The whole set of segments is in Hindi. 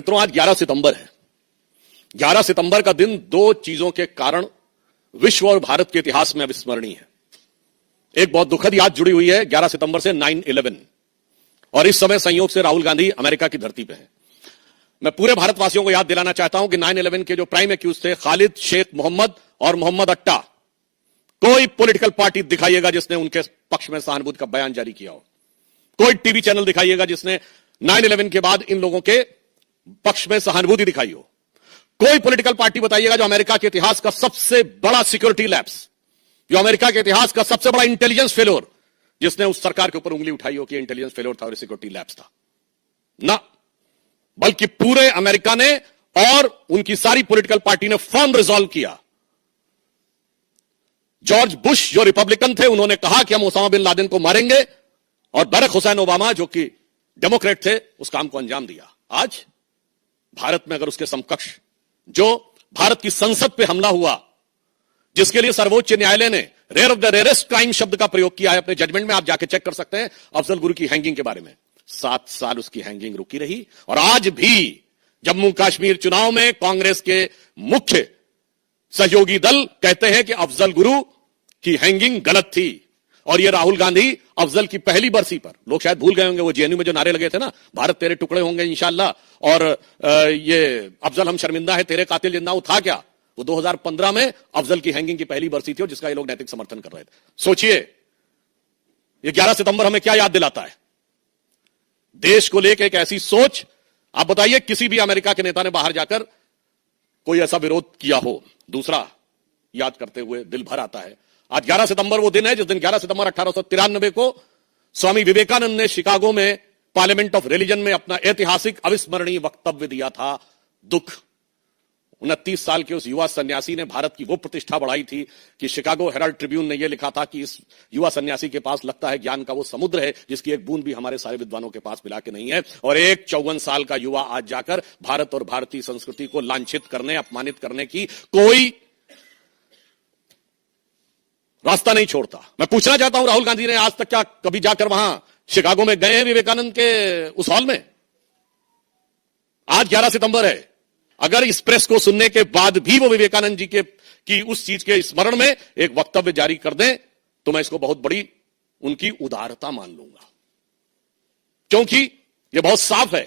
मित्रों, आज 11 सितंबर है। 11 सितंबर का दिन दो चीजों के कारण विश्व और भारत के इतिहास में अविस्मरणीय है। एक बहुत दुखद याद जुड़ी हुई है 11 सितंबर से 9/11, और इस समय संयोग से राहुल गांधी अमेरिका की धरती पर है। मैं पूरे भारतवासियों को याद दिलाना चाहता हूं कि 9/11 के जो प्राइम एक्यूज थे खालिद शेख मोहम्मद और मोहम्मद अट्टा, कोई पॉलिटिकल पार्टी दिखाइएगा जिसने उनके पक्ष में सहानुभूति का बयान जारी किया हो, कोई टीवी चैनल दिखाइएगा जिसने 9/11 के बाद इन लोगों के पक्ष में सहानुभूति दिखाई हो, कोई पॉलिटिकल पार्टी बताइएगा जो अमेरिका के इतिहास का सबसे बड़ा सिक्योरिटी लैप्स, जो अमेरिका के इतिहास का सबसे बड़ा इंटेलिजेंस फेलोर, जिसने उस सरकार के ऊपर उंगली उठाई हो कि इंटेलिजेंस फेलोर था और सिक्योरिटी लैप्स था। ना, बल्कि पूरे अमेरिका ने और उनकी सारी पॉलिटिकल पार्टी ने फर्म रिजॉल्व किया। जॉर्ज बुश जो रिपब्लिकन थे, उन्होंने कहा कि हम ओसामा बिन लादेन को मारेंगे, और बराक हुसैन ओबामा जो कि डेमोक्रेट थे, उस काम को अंजाम दिया। आज भारत में अगर उसके समकक्ष जो भारत की संसद पे हमला हुआ, जिसके लिए सर्वोच्च न्यायालय ने rare of the rarest crime शब्द का प्रयोग किया है अपने जजमेंट में, आप जाके चेक कर सकते हैं, अफजल गुरु की हैंगिंग के बारे में 7 साल उसकी हैंगिंग रुकी रही। और आज भी जम्मू कश्मीर चुनाव में कांग्रेस के मुख्य सहयोगी दल कहते हैं कि अफजल गुरु की हैंगिंग गलत थी, और ये राहुल गांधी अफजल की पहली बरसी पर, लोग शायद भूल गए होंगे वो जेएनयू में जो नारे लगे थे ना, भारत तेरे टुकड़े होंगे इंशाल्लाह, और ये अफजल हम शर्मिंदा है तेरे कातिल जिंदा, वो था क्या? वो 2015 में अफजल की हैंगिंग की पहली बरसी थी, और जिसका ये लोग नैतिक समर्थन कर रहे थे। सोचिए ये 11 सितंबर हमें क्या याद दिलाता है? देश को लेकर एक ऐसी सोच। आप बताइए किसी भी अमेरिका के नेता ने बाहर जाकर कोई ऐसा विरोध किया हो? दूसरा याद करते हुए दिल भर आता है, आज 11 सितंबर वो दिन है जिस दिन 11 सितंबर 1893 को स्वामी विवेकानंद ने शिकागो में पार्लियामेंट ऑफ रिलीजन में अपना ऐतिहासिक अविस्मरणीय वक्तव्य दिया था। दुख, 29 साल के उस युवा सन्यासी ने भारत की वो प्रतिष्ठा बढ़ाई थी कि शिकागो हेराल्ड ट्रिब्यून ने यह लिखा था कि इस युवा सन्यासी के पास लगता है ज्ञान का वो समुद्र है जिसकी एक बूंद भी हमारे सारे विद्वानों के पास मिला के नहीं है। और एक 54 साल का युवा आज जाकर भारत और भारतीय संस्कृति को लांछित करने, अपमानित करने की कोई रास्ता नहीं छोड़ता। मैं पूछना चाहता हूं, राहुल गांधी ने आज तक क्या कभी जाकर वहां शिकागो में गए हैं विवेकानंद के उस हॉल में? आज 11 सितंबर है, अगर इस प्रेस को सुनने के बाद भी वो विवेकानंद जी की उस चीज के स्मरण में एक वक्तव्य जारी कर दें, तो मैं इसको बहुत बड़ी उनकी उदारता मान लूंगा, क्योंकि ये बहुत साफ है।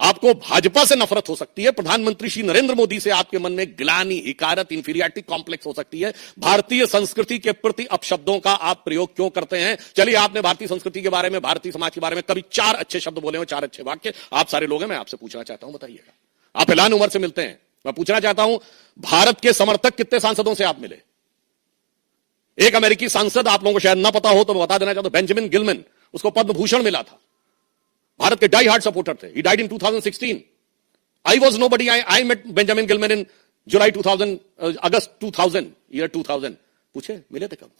आपको भाजपा से नफरत हो सकती है, प्रधानमंत्री श्री नरेंद्र मोदी से आपके मन में गिलानी, हिकारत, इंफीरियरिटी कॉम्प्लेक्स हो सकती है, भारतीय संस्कृति के प्रति अपशब्दों का आप प्रयोग क्यों करते हैं? चलिए, आपने भारतीय संस्कृति के बारे में, भारतीय समाज के बारे में कभी 4 अच्छे शब्द बोले हो, 4 अच्छे वाक्य? आप सारे लोग हैं, मैं आपसे पूछना चाहता हूं, बताइएगा। आप एलान उमर से मिलते हैं, मैं पूछना चाहता हूं, भारत के समर्थक कितने सांसदों से आप मिले? एक अमेरिकी सांसद, आप लोगों को शायद ना पता हो तो मैं बता देना चाहता हूं, बेंजामिन गिलमैन, उसको पद्म भूषण मिला था, भारत के डाई हार्ड सपोर्टर थे। He died in 2016. I was nobody. I met Benjamin Gilman in July 2000, August 2000, year 2000. पूछे मिले थे कब?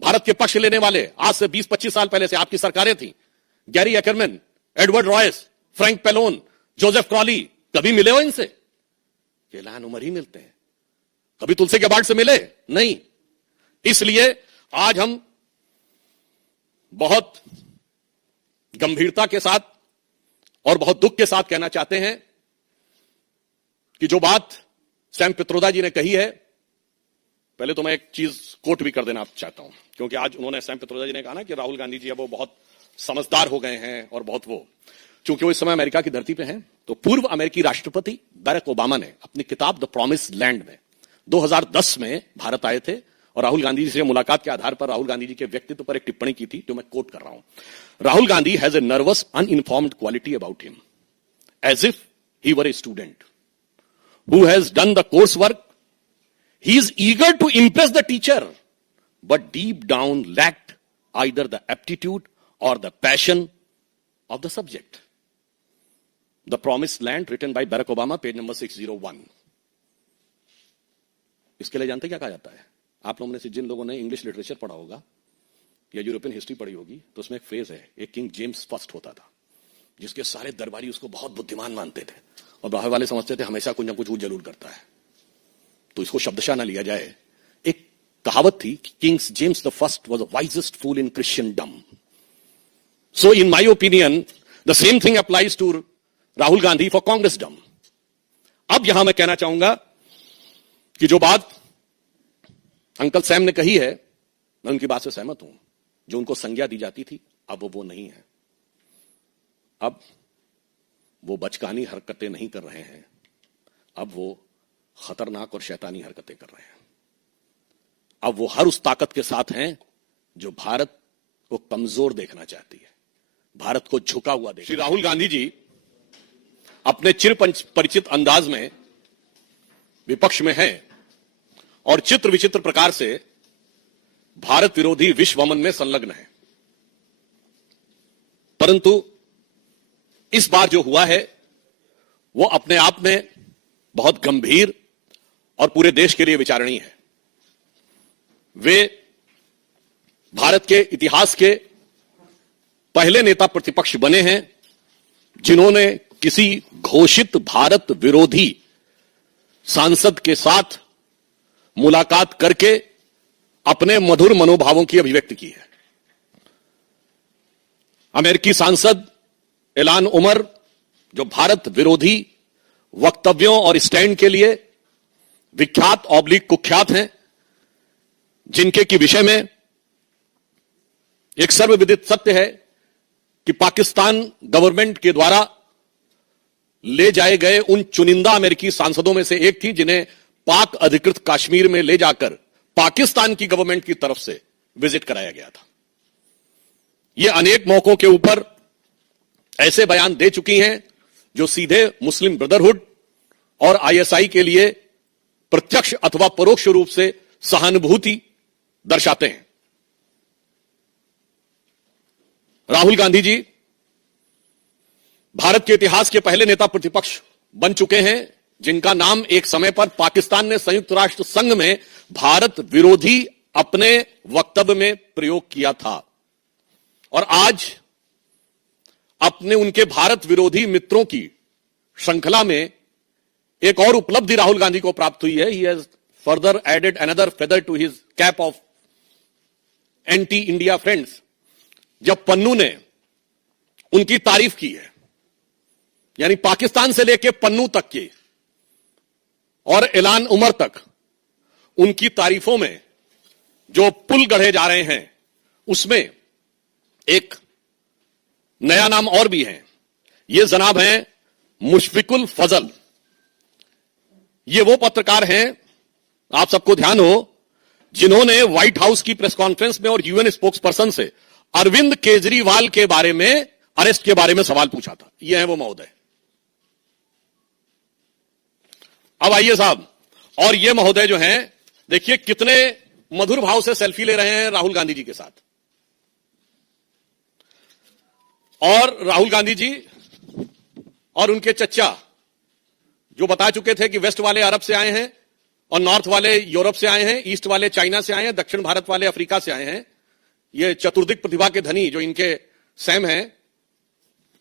भारत के पक्ष लेने वाले आज से 20-25 साल पहले से आपकी सरकारें थी, Gary Ackerman, Edward Royce, Frank Pallone, Joseph Crowley, कभी मिले हो इनसे? एलान उमर ही मिलते हैं। कभी तुलसी गेबार्ड से मिले? नहीं। इसलिए आज हम बहुत गंभीरता के साथ और बहुत दुख के साथ कहना चाहते हैं कि जो बात सैम पित्रोदा जी ने कही है, पहले तो मैं एक चीज कोट भी कर देना चाहता हूं, क्योंकि आज उन्होंने, सैम पित्रोदा जी ने कहा ना कि राहुल गांधी जी अब वो बहुत समझदार हो गए हैं और बहुत वो, चूंकि वो इस समय अमेरिका की धरती पे हैं, तो पूर्व अमेरिकी राष्ट्रपति बराक ओबामा ने अपनी किताब द प्रॉमिस लैंड में 2010 में भारत आए थे, और राहुल गांधी जी से मुलाकात के आधार पर राहुल गांधी जी के व्यक्तित्व पर एक टिप्पणी की थी, जो मैं कोट कर रहा हूं। Rahul Gandhi has a nervous uninformed quality about him, as if he were a student who has done the course work. He is eager to impress the teacher, but deep down lacked either the aptitude और the passion of the subject. The promise land, written by Barack Obama, page number 601। इसके लिए जानते क्या कहा जाता है? आप लोगों ने से जिन लोगों ने इंग्लिश लिटरेचर पढ़ा होगा या यूरोपियन हिस्ट्री पढ़ी होगी, तो उसमें एक फ्रेज है, एक किंग जेम्स फर्स्ट होता था, जिसके सारे दरबारी उसको बहुत बुद्धिमान मानते थे, और बाहर वाले समझते थे हमेशा कुछ ना कुछ वो जरूर करता है, तो इसको शब्दशः ना लिया जाए। एक कहावत थी, King James the first was the wisest fool in Christendom. So in my opinion the same thing applies to Rahul Gandhi for Congressdom. अब यहां मैं कहना चाहूंगा कि जो बात अंकल सैम ने कही है, मैं उनकी बात से सहमत हूं। जो उनको संज्ञा दी जाती थी, अब वो नहीं है। अब वो बचकानी हरकतें नहीं कर रहे हैं, अब वो खतरनाक और शैतानी हरकतें कर रहे हैं। अब वो हर उस ताकत के साथ हैं जो भारत को कमजोर देखना चाहती है, भारत को झुका हुआ देखना। श्री राहुल गांधी जी अपने चिर परिचित अंदाज में विपक्ष में हैं और चित्र विचित्र प्रकार से भारत विरोधी विश्वमन में संलग्न है। परंतु इस बार जो हुआ है वो अपने आप में बहुत गंभीर और पूरे देश के लिए विचारणीय है। वे भारत के इतिहास के पहले नेता प्रतिपक्ष बने हैं जिन्होंने किसी घोषित भारत विरोधी सांसद के साथ मुलाकात करके अपने मधुर मनोभावों की अभिव्यक्ति की है। अमेरिकी सांसद इल्हान उमर, जो भारत विरोधी वक्तव्यों और स्टैंड के लिए विख्यात ऑब्लिक कुख्यात हैं, जिनके की विषय में एक सर्वविदित सत्य है कि पाकिस्तान गवर्नमेंट के द्वारा ले जाए गए उन चुनिंदा अमेरिकी सांसदों में से एक थी जिन्हें पाक अधिकृत कश्मीर में ले जाकर पाकिस्तान की गवर्नमेंट की तरफ से विजिट कराया गया था। ये अनेक मौकों के ऊपर ऐसे बयान दे चुकी हैं जो सीधे मुस्लिम ब्रदरहुड और आईएसआई के लिए प्रत्यक्ष अथवा परोक्ष रूप से सहानुभूति दर्शाते हैं। राहुल गांधी जी भारत के इतिहास के पहले नेता प्रतिपक्ष बन चुके हैं जिनका नाम एक समय पर पाकिस्तान ने संयुक्त राष्ट्र संघ में भारत विरोधी अपने वक्तव्य में प्रयोग किया था। और आज अपने उनके भारत विरोधी मित्रों की श्रृंखला में एक और उपलब्धि राहुल गांधी को प्राप्त हुई है। He has further added another feather to his cap of anti India friends. जब पन्नू ने उनकी तारीफ की है, यानी पाकिस्तान से लेकर पन्नू तक की और इल्हान उमर तक उनकी तारीफों में जो पुल गढ़े जा रहे हैं, उसमें एक नया नाम और भी है। ये जनाब हैं मुशफिकुल फजल। ये वो पत्रकार हैं, आप सबको ध्यान हो, जिन्होंने व्हाइट हाउस की प्रेस कॉन्फ्रेंस में और यूएन स्पोक्स पर्सन से अरविंद केजरीवाल के बारे में, अरेस्ट के बारे में सवाल पूछा था। ये है वो महोदय। अब आइए साहब, और ये महोदय जो हैं, देखिए कितने मधुर भाव से सेल्फी ले रहे हैं राहुल गांधी जी के साथ। और राहुल गांधी जी और उनके चच्चा, जो बता चुके थे कि वेस्ट वाले अरब से आए हैं और नॉर्थ वाले यूरोप से आए हैं, ईस्ट वाले चाइना से आए हैं, दक्षिण भारत वाले अफ्रीका से आए हैं, ये चतुर्दिक प्रतिभा के धनी जो इनके सैम हैं,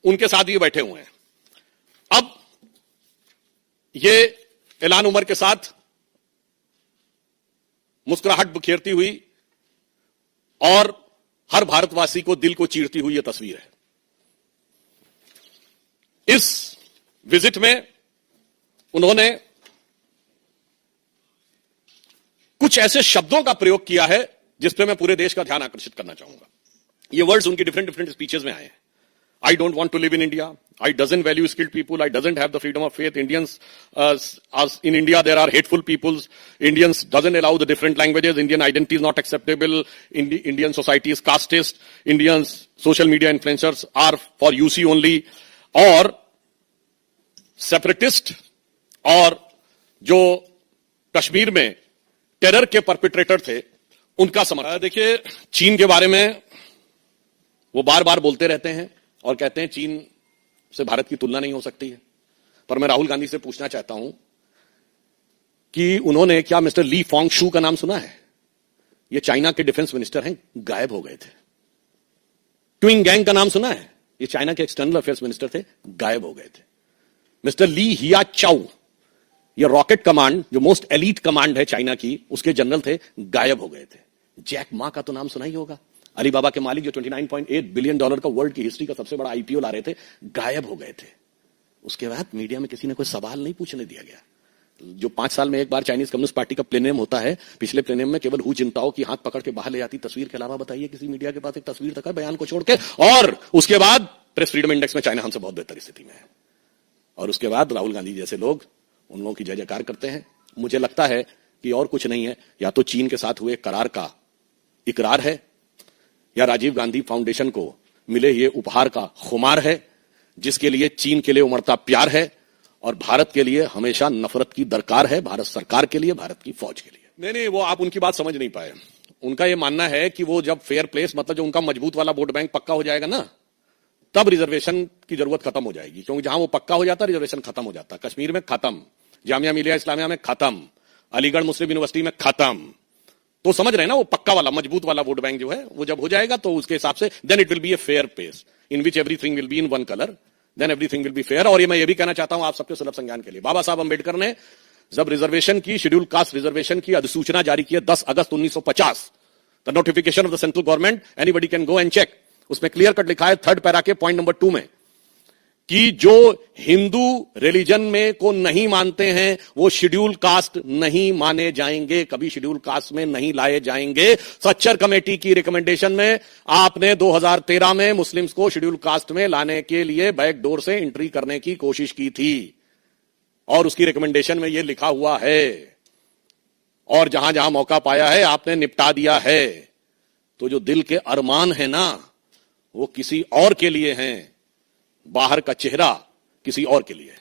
उनके साथ ये बैठे हुए हैं। अब ये इल्हान उमर के साथ मुस्कुराहट बिखेरती हुई और हर भारतवासी को दिल को चीरती हुई यह तस्वीर है। इस विजिट में उन्होंने कुछ ऐसे शब्दों का प्रयोग किया है जिस पे मैं पूरे देश का ध्यान आकर्षित करना चाहूंगा। ये वर्ड्स उनकी डिफरेंट स्पीचेस में आए हैं। I don't want to live in India. I doesn't value skilled people. I doesn't have the freedom of faith. Indians, in India, there are hateful peoples. Indians doesn't allow the different languages. Indian identity is not acceptable. Indian society is casteist. Indians, social media influencers are for UC only. और सेपरेटिस्ट और जो कश्मीर में टेरर के परपिट्रेटर थे, उनका समर्थन। देखिए, चीन के बारे में वो बार बार बोलते रहते हैं और कहते हैं चीन से भारत की तुलना नहीं हो सकती है। पर मैं राहुल गांधी से पूछना चाहता हूं कि उन्होंने क्या मिस्टर ली फोंग शू का नाम सुना है? ये चाइना के डिफेंस मिनिस्टर हैं, गायब हो गए थे। ट्विंग गैंग का नाम सुना है? ये चाइना के एक्सटर्नल अफेयर्स मिनिस्टर थे, गायब हो गए थे। मिस्टर ली हिया चाउ, ये रॉकेट कमांड, जो मोस्ट एलीट कमांड है चाइना की, उसके जनरल थे, गायब हो गए थे। जैक मा का तो नाम सुना ही होगा, अलीबाबा के मालिक, जो $29.8 बिलियन का वर्ल्ड की हिस्ट्री का सबसे बड़ा आईपीओ ला रहे थे, गायब हो गए थे। उसके बाद मीडिया में किसी ने कोई सवाल नहीं पूछने दिया गया। जो 5 साल में एक बार चाइनीज कम्युनिस्ट पार्टी का प्लेनियम होता है, पिछले प्लेनियम में केवल हु जिनताओ की हाथ पकड़ के बाहर ले जाती तस्वीर के अलावा बताइए किसी मीडिया के पास एक तस्वीर तक है बयान को छोड़ के। और उसके बाद प्रेस फ्रीडम इंडेक्स में चाइना हमसे बहुत बेहतर स्थिति में है। और उसके बाद राहुल गांधी जैसे लोग उन लोगों की जय जयकार करते हैं। मुझे लगता है कि और कुछ नहीं है, या तो चीन के साथ हुए करार का इकरार है, या राजीव गांधी फाउंडेशन को मिले ये उपहार का खुमार है, जिसके लिए चीन के लिए उमड़ता प्यार है और भारत के लिए हमेशा नफरत की दरकार है, भारत सरकार के लिए, भारत की फौज के लिए। नहीं, वो आप उनकी बात समझ नहीं पाए। उनका ये मानना है कि वो जब फेयर प्लेस, मतलब जो उनका मजबूत वाला वोट बैंक पक्का हो जाएगा ना, तब रिजर्वेशन की जरूरत खत्म हो जाएगी। क्योंकि जहां वो पक्का हो जाता, रिजर्वेशन खत्म हो जाता। कश्मीर में खत्म, जामिया मिलिया इस्लामिया में खत्म, अलीगढ़ मुस्लिम यूनिवर्सिटी में खत्म। तो समझ रहे हैं ना, वो पक्का वाला मजबूत वाला वोट बैंक जो है वो जब हो जाएगा तो उसके हिसाब से then it will be a fair place in which everything will be in one colour, then everything will be fair. और ये मैं ये भी कहना चाहता हूं आप सबके सुलभ संज्ञान के लिए, बाबा साहब अंबेडकर ने जब रिजर्वेशन की, शेड्यूल कास्ट रिजर्वेशन की अधिसूचना जारी की 10 अगस्त 1950, the notification of the central government, anybody can go and check. उसमें क्लियर कट लिखा है 3rd पैरा के पॉइंट नंबर 2 में कि जो हिंदू रिलीजन में को नहीं मानते हैं वो शेड्यूल कास्ट नहीं माने जाएंगे, कभी शेड्यूल कास्ट में नहीं लाए जाएंगे। सच्चर कमेटी की रिकमेंडेशन में आपने 2013 में मुस्लिम्स को शेड्यूल कास्ट में लाने के लिए बैकडोर से एंट्री करने की कोशिश की थी और उसकी रिकमेंडेशन में यह लिखा हुआ है, और जहां जहां मौका पाया है आपने निपटा दिया है। तो जो दिल के अरमान है ना, वो किसी और के लिए हैं, बाहर का चेहरा किसी और के लिए है।